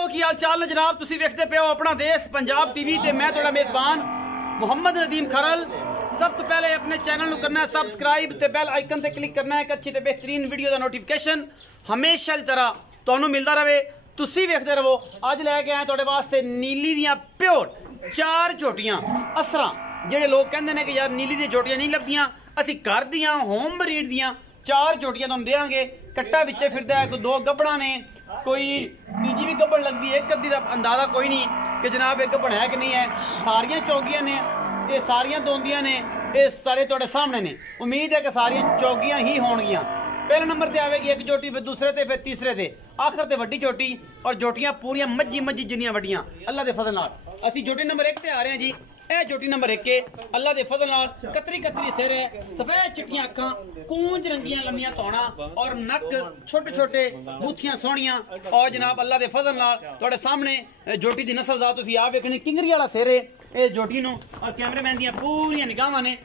दोस्तों की हाल चाल ने जनाब तुसी वेखते पे हो अपना देश पंजाब टीवी ते मैं थोड़ा मेजबान मुहम्मद नदीम खरल। सब तो पहले अपने चैनल करना है सबसक्राइब ते बेल आइकन ते क्लिक करना है एक अच्छी ते बेहतरीन वीडियो का नोटिफिकेशन हमेशा की तरह तुहानू मिलता रहे। तुसी वेखते रहो। अज लैके आए तुहाडे वास्ते नीली दियां प्योर 4 झोटियां असरा जेडे लोग कहंदे ने कि यार नीली दी झोटियां नहीं लभदियां, असी घर दियां होम ब्रीड दियां 4 झोटियां तुहानू देंगे। कट्टा विचे फिरदा है, कोई 2 गब्बड़ां ने, कोई तीजी भी गब्बड़ लगती है, एक अद्धी दा अंदाजा कोई नहीं कि जनाब एक गब्बड़ है कि नहीं है। सारियां चौगियां ने, ये सारियां दोंदियां ने, ये सारे तुहाडे सामने ने। उम्मीद है कि सारियां चौगियां ही होणगियां। पहले नंबर ते आवेगी एक झोटी, फिर दूसरे ते, फिर तीसरे ते, आखिर ते वड्डी झोटी। और झोटियां पूरियां मज्जी जिन्नियां वड्डियां अल्लाह दे फजल नाल। असी झोटी नंबर 1 ते आ रहे हैं जी। यह झोटी नंबर 1 है अल्लाह दे फजल नाल। कतरी सिर है, सफेद चिट्टियां अखां, कूंज रंगियां लम्मियां तौणा और नक छोटे छोटे, बूथियां सोहणियां। और जनाब अल्लाह दे फजल नाल तुहाडे सामने झोटी दी नस्ल दा तुसीं आप वेखणी किंगरी वाला सिर है इस झोटी नूं। और कैमरेमैन दियां पूरियां निगाहां ने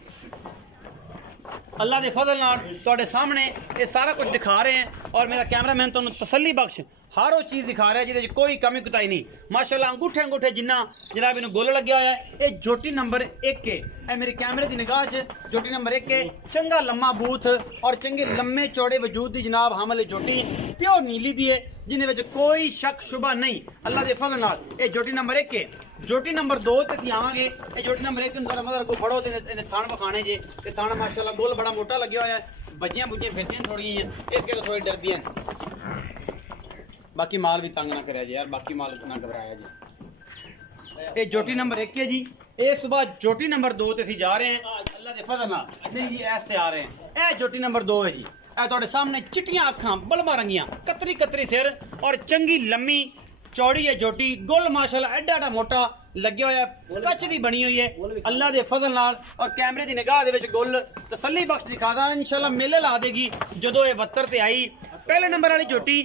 अल्लाह दे फजल नाल तुहाडे सामने ये सारा कुछ दिखा रहे हैं। और मेरा कैमरामैन तुहानू तसल्ली बख्श हर वो चीज़ दिखा रहा है जिहदे कोई कमी कुताई नहीं। माशाल्लाह अंगूठे जिन्ना जनाब इन्हूं गोल लग्या होया है। ये झोटी नंबर 1 है। ये मेरे कैमरे की निगाह च झोटी नंबर 1 है। चंगा लम्मा बूथ और चंगे लम्मे चौड़े वजूद की जनाब हामल झोटी प्योर नीली दी है, जिन्हें कोई शक शुबा नहीं अल्लाह के फजल नाल। ये झोटी नंबर 1 है। झोटी नंबर 2 ते असीं आवांगे। ये झोटी नंबर 1 मतलब को फड़ो ते थान बखाने जे ते थान माशाल्लाह गोल बड़ा मोटा लग्या होया है। बच्चियां बुच्चियां फिरदियां थोड़ियां इसके थोड़ी डरदियां। बाकी माल भी तंग ना करे जी यार, बाकी माल ना घबराया जी। ये झोटी नंबर 1 है जी। इस सुबह झोटी नंबर 2 ते असीं जा रहे हैं अल्लाह के फजल नाल। नहीं जी ऐसे आ रहे हैं। यह झोटी नंबर 2 है जी। यह तुहाडे सामने चिट्टियां अखां, बलमा रंगियां, कतरी सिर और चंगी लम्मी चौड़ी है झोटी। गोल माशाल्लाह एडा मोटा लग्या होया, कच दी बनी हुई है अल्लाह दे फजल नाल। और कैमरे दी निगाह दे विच गोल तसल्ली बख्श दिखादा इंशाल्लाह मेले ला देगी जदों ये वत्तर ते आई। पहले नंबर वाली झोटी,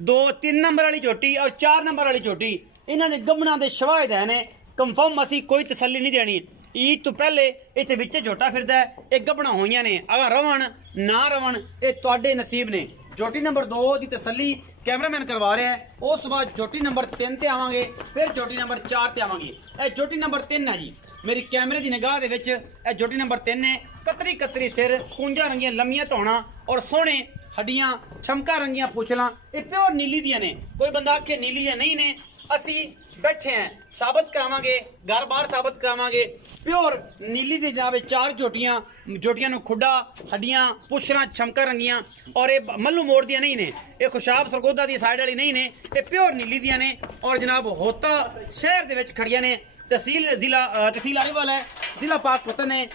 2 3 नंबर वाली झोटी और 4 नंबर वाली झोटी इन्हां दे गमना दे शवाहिद है। कंफर्म असी कोई तसल्ली नहीं देनी। ईद तो पहले इत्थे विच झोटा फिरदा है, ये गबना होईयां ने, अगर रवन ना रवन ये तुहाडे नसीब ने। झोटी नंबर 2 की तसल्ली कैमरामैन करवा रहा है। उस बाद झोटी नंबर 3 ते आवांगे, फिर झोटी नंबर 4 ते आवांगे। यह झोटी नंबर 3 है जी। मेरी कैमरे की निगाह दे विच यह झोटी नंबर 3 है। कतरी सिर, कुंजा रंगियां लम्मियां धौणा और सोहणे हड्डियां, चमका रंगियां पुछलां। ये प्योर नीली दियां ने। कोई बंदा आखे नीली दियां नहीं ने, असी बैठे हैं साबित करावांगे, घर बार साबित करावांगे। प्योर नीली दी जनाब 4 झोटियां नूं खुड्डा, हड्डियां, पुछरां चमका रंगियां। और ये मल्लू मोड़ दियां नहीं ने, ये खुशाब सरगोदा दी साइड वाली नहीं ने, ये प्योर नीली दियां ने। और जनाब होता शहर दे विच खड़ियां ने। तहसील आलीवाल है, जिला पाकपतन है।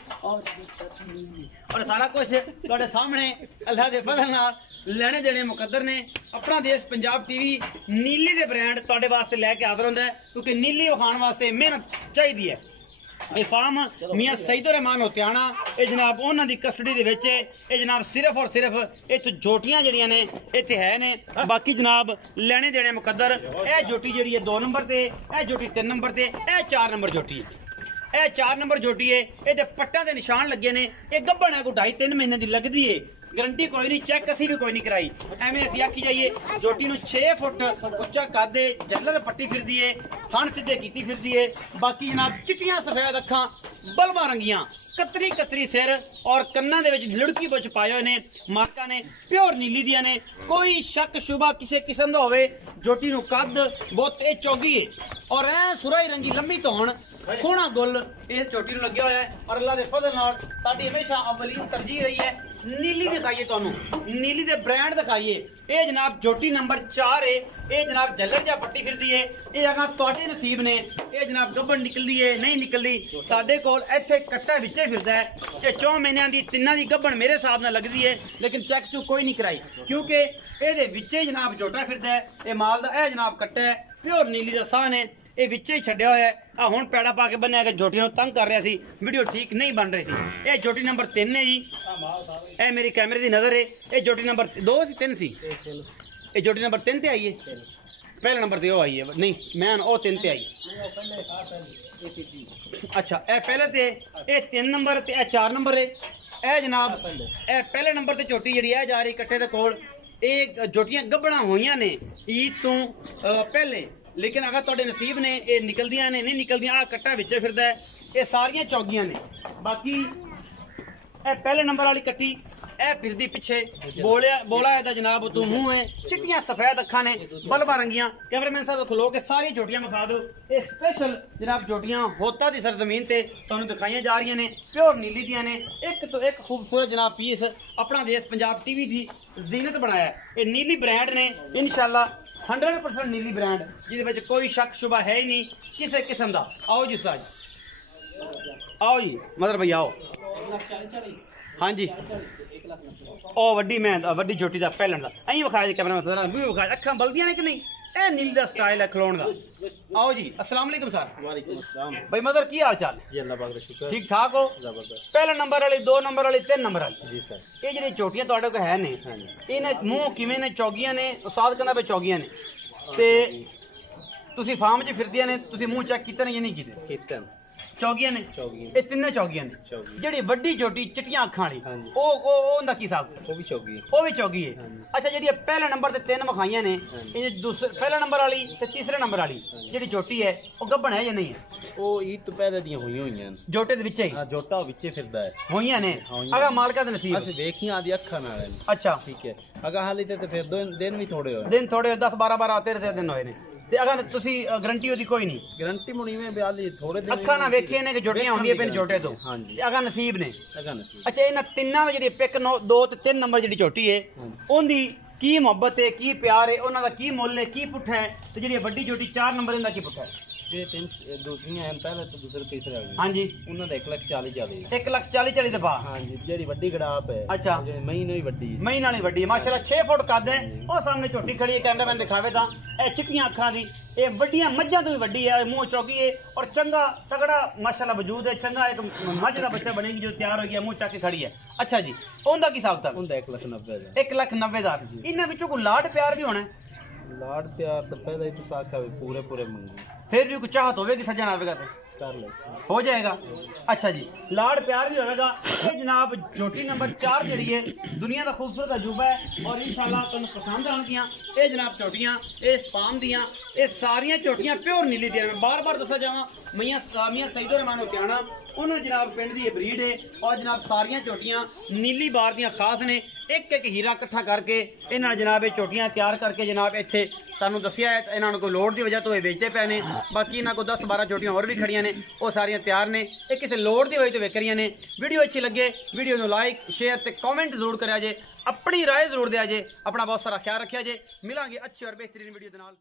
और सारा कुछ तुहाडे सामने अल्लाह दे फजल नाल लेने देने मुकद्दर ने। अपना देश पंजाब टीवी नीली दे ब्रांड तुहाडे वास्ते लैके हाज़र होंदा है, क्योंकि नीली विखाण वास्ते मेहनत चाहिदी है। ये फार्म मियाँ सईदुर रहमान होतियाना, ये जनाब उन्हां दी कस्टडी दे विच है। ये जनाब सिर्फ और सिर्फ इत्थे झोटियां जड़ियां ने इत्थे है ने, बाकी जनाब लेने देने मुकद्दर। यह झोटी जिहड़ी है 2 नंबर ते, यह झोटी 3 नंबर ते, यह 4 नंबर झोटी है। यह 4 नंबर झोटी है। ये पट्टा के निशान लगे ने। ये गब्बन है, कोई 2.5-3 महीने की लगती है। गारंटी कोई नहीं, चेक असी भी कोई नहीं कराई। एवं असी आखी जाइए झोटी 6 फुट उच्चा कर दे, जल्लर पट्टी फिरदी है, थन सीधे की फिरदी है। बाकी जनाब चिट्टियां सफेद अखां, बलमा रंगियां, कतरी सिर और कन्ना दे विच लुड़की बुच पाए हुए ने। मार्का ने प्योर नीली दिया ने, कोई शक शुबा किसी किस्म का होवे। झोटी नूं कद बहुत ये चौगी है और ऐ सुराई रंगी लम्मी धौण, सोहना गुल इस झोटी नूं लग्या होया है। और अल्लाह दे फजल नाल साडी हमेशा अवलीन तरजीह रही है नीली दिखाइए, तुहानूं नीली दे ब्रांड दिखाइए। ये जनाब झोटी नंबर 4 है। ये जनाब जल्लर जा पट्टी फिरदी है। ये अगर तुहाडे नसीब ने, ये जनाब गब्बन निकलदी है नहीं निकलदी, साडे कोल इत्थे कट्टा विचे फिरदा है। ये 4 महीनों की 3 की गब्बन मेरे हिसाब नाल लगदी है, लेकिन चेक चूक कोई नहीं कराई, क्योंकि ये विचे जनाब झोटा फिरदा है। ये माल दा यह जनाब कट्टा है, प्योर नीली दा सान है। ये विचे ही छड्डिया होया है। आ हुण पैड़ा पा के बन्निया कि झोटियां तंग कर रहा सी, वीडियो ठीक नहीं बन रही थी। ये झोटी नंबर 3 है जी। ये मेरी कैमरे की नज़र है। ये झोटी नंबर 2 सी 3 सी। ये झोटी नंबर 3 ते आई है। पहले नंबर ते आई है, नहीं मैं ओ 3 ते आई। अच्छा ए पहले ते ये 3 नंबर ते 4 नंबर है। ए जनाब ए पहले नंबर ते झोटी जिहड़ी जा रही कट्टे दे कोल। ये झोटियां गब्बना होईयां ने ईद तो पहले लेकिन अगर तुहाडे नसीब ने ये निकलदियां ने नहीं निकलदियां आ कट्टा विच फिरदा है ये सारियां चौगियां ने बाकी ए पहले नंबर वाली कट्टी ए फिरदी पिछे बोला है जनाब तू मुंह है चिट्टियां सफेद अखां ने बल्बा रंगियां कैमरामैन साहब खलो के सारी जोटियां विखा दो ये स्पेशल जनाब जोटियां होता दी सरजमीन ते तुहानू दिखाईयां जा रही ने प्योर नीली दियां ने एक तो एक खूबसूरत जनाब पीस अपना देश पंजाब टीवी दी जीनत बनाया ये नीली ब्रांड ने इंशाल्लाह 100% नीली ब्रांड जिहदे विच कोई शक शुबा है ही नहीं किसी किस्म दा आओ जी साज आओ जी मदर भैया आओ हाँ जी ओ वड्डी मैं वड्डी जोटी दा पहलन दा अहीं विखाया जी कैमरा में व्यू विखाया अखां बलदियां ने कि नहीं ए नील दा स्टाइल है खलोण दा आओ जी अस्सलाम वालेकुम सर वालेकुम अस्सलाम भाई मदर की हाल चाल जी अल्लाह पाक दा शुक्र ठीक ठाक हो जबरदस्त पहले नंबर वाली 2 नंबर वाली 3 नंबर वाली जी सर ये जेडी चोटियां ਤੁਹਾਡੇ ਕੋਲ ਹੈ ਨੇ हाँ जी ਇਹਨੇ ਮੂੰਹ ਕਿਵੇਂ ਨੇ ਚੌਗੀਆਂ ਨੇ ਉਸਤਾਦ ਕਹਿੰਦਾ ਵੀ ਚੌਗੀਆਂ ਨੇ ਤੇ ਤੁਸੀਂ ਫਾਰਮ 'ਚ ਫਿਰਦੀਆਂ ਨੇ ਤੁਸੀਂ ਮੂੰਹ ਚੈੱਕ ਕੀਤਾ ਨੇ ਜਾਂ ਨਹੀਂ ਕੀਤੇ कीर्तन ਚੌਗੀਆਂ ਨੇ चौगी ਇਹ ਤਿੰਨੇ ਚੌਗੀਆਂ ਨੇ चौगी ਜਿਹੜੀ ਵੱਡੀ ਚੋਟੀ ਚਿੱਟੀਆਂ ਅੱਖਾਂ ਵਾਲੀ ਹਾਂਜੀ। ਉਹ ਉਹਦਾ ਕੀ ਹਿਸਾਬ वो भी चौगी ਉਹ ਵੀ ਚੌਗੀ ਹੈ ਹਾਂਜੀ। ਅੱਛਾ ਜਿਹੜੀ ਇਹ ਪਹਿਲੇ ਨੰਬਰ ਤੇ 3 ਵਿਖਾਈਆਂ ਨੇ ਹਾਂਜੀ। ਇਹ ਦੂਸਰੇ ਪਹਿਲਾ ਨੰਬਰ ਵਾਲੀ ਤੇ ਤੀਸਰੇ ਨੰਬਰ ਵਾਲੀ ਜਿਹੜੀ ਚੋਟੀ ਹੈ ਉਹ ਗੱਭਣ ਹੈ ਜਾਂ ਨਹੀਂ ਹੈ वो ईद तो पहले दी हुई हुई हैं ਜੋਟੇ ਦੇ ਵਿੱਚ ਹੀ हां जोटा विचे फिरदा है ਹੋਈਆਂ ਨੇ ਹੋਈਆਂ ਅਗਾ ਮਾਲਕਾਂ ਦੇ ਨਸੀਬ असि देखियां आदि अखा नाल ਅੱਛਾ ठीक है अगर हाली ते फिर दो दिन भी थोड़े होए ਦਿਨ ਥੋੜੇ 10 12 12 13 ਦਿਨ ਹੋਏ ਨੇ ਤੇ ਅਗਾ ਤੁਸੀਂ ਗਰੰਟੀ ਉਹਦੀ ਕੋਈ ਨਹੀਂ गारंटी मुनी में ब्याली थोड़े दिन ਅੱਖਾਂ ਨਾਲ ਵੇਖੇ ਨੇ ਕਿ ਜੋਟੀਆਂ ਹੁੰਦੀਆਂ ਪੈਣ ਜੋਟੇ ਤੋਂ हाँ जी ਤੇ ਅਗਾ ਨਸੀਬ ਨੇ अगर नसीब ਅੱਛਾ ਇਹਨਾਂ ਤਿੰਨਾਂ ਵਿੱਚ ਜਿਹੜੀ ਪਿਕ 2 ਤੇ 3 ਨੰਬਰ ਜਿਹੜੀ ਝੋਟੀ ਹੈ ਉਹਦੀ ਕੀ ਮੁਹੱਬਤ ਹੈ ਕੀ ਪਿਆਰ ਹੈ ਉਹਨਾਂ ਦਾ ਕੀ ਮੁੱਲ ਹੈ ਕੀ ਪੁੱਠਾ ਹੈ ਤੇ ਜਿਹੜੀ ਵੱਡੀ ਝੋਟੀ 4 ਨੰਬਰ ਦਾ ਕੀ ਪੁੱਠਾ ਹੈ ये तीन दूसरी हैं पहले तो दूसरे तीसरे आ गए ਹਾਂਜੀ उन्हां दा 1,40,000 जाली 1,40,000 ਦਫਾ हाँ जी जेडी वड्डी गड़ाप है अच्छा। महीने ही वड्डी है ਮਹੀਂ ਨਾਲੀ ਵੱਡੀ ਹੈ ਮਾਸ਼ਾਅੱਲਾ 6 ਫੁੱਟ ਕੱਦ ਹੈ ਉਹ ਸਾਹਮਣੇ ਝੋਟੀ ਖੜੀ ਹੈ ਕੈਮਰਾਮੈਨ ਦਿਖਾਵੇ ਤਾਂ ਇਹ ਚਿੱਟੀਆਂ ਅੱਖਾਂ ਦੀ ਇਹ ਵੱਡੀਆਂ ਮੱਝਾਂ ਤੋਂ ਵੀ ਵੱਡੀ ਹੈ ਮੂੰਹ ਚੌਕੀ ਹੈ ਔਰ ਚੰਗਾ ਤਗੜਾ ਮਾਸ਼ਾਅੱਲਾ ਵਜੂਦ ਹੈ ਚੰਗਾ ਇੱਕ ਮੱਝ ਦਾ ਬੱਚਾ ਬਣੇਗੀ ਜੋ ਤਿਆਰ ਹੋ ਗਿਆ ਮੂੰਹ ਚੱਕ ਕੇ ਖੜੀ ਹੈ ਅੱਛਾ ਜੀ ਉਹਦਾ ਕੀ ਹਿਸਾਬ ਤਾਂ उनका 1,90,000 1,90,000 ਇਹਨਾਂ ਵਿੱਚੋਂ ਕੋਈ ਲਾਡ ਪਿਆਰ ਵੀ ਹੋਣਾ ਹੈ लाड प्यार तो पहले ही तो साखा पूरे पूरे मंगे फिर भी कुछ चाहत होगी सज्जन आवेगा तो कर ले हो जाएगा अच्छा जी लाड प्यार भी होगा ये जनाब जोटी नंबर 4 जड़ी है दुनिया का खूबसूरत अजूबा है और इंशाल्लाह तुम पसंद आएंगियां ये जनाब चोटियां ये स्पाम दियां ये सारियां चोटियां प्योर नीली दियां बार बार दसा जावा मियां सईदुर रहमान होतियाना उन्होंने जनाब पिंड दी ब्रीड है और जनाब सारियां चोटियां नीली बार दियां खास ने एक एक हीरा इकट्ठा करके इन्होंने जनाब ये चोटियां तैयार करके जनाब इत्थे सानू दसिया है इन्होंने कोई लोड़ की वजह तो ये बेचते पे ने बाकी इन्होंने को 10-12 चोटियां और भी खड़ियां ने वो सारियां तैयार ने ये किसी लोड़ की वजह तो विक रही ने वीडियो अच्छी लगे वीडियो को लाइक शेयर ते कमेंट जरूर करा जे अपनी राय जरूर दिया जे अपना बहुत सारा ख्याल रखा जे मिलांगे अच्छी और बेहतरीन वीडियो के नाल।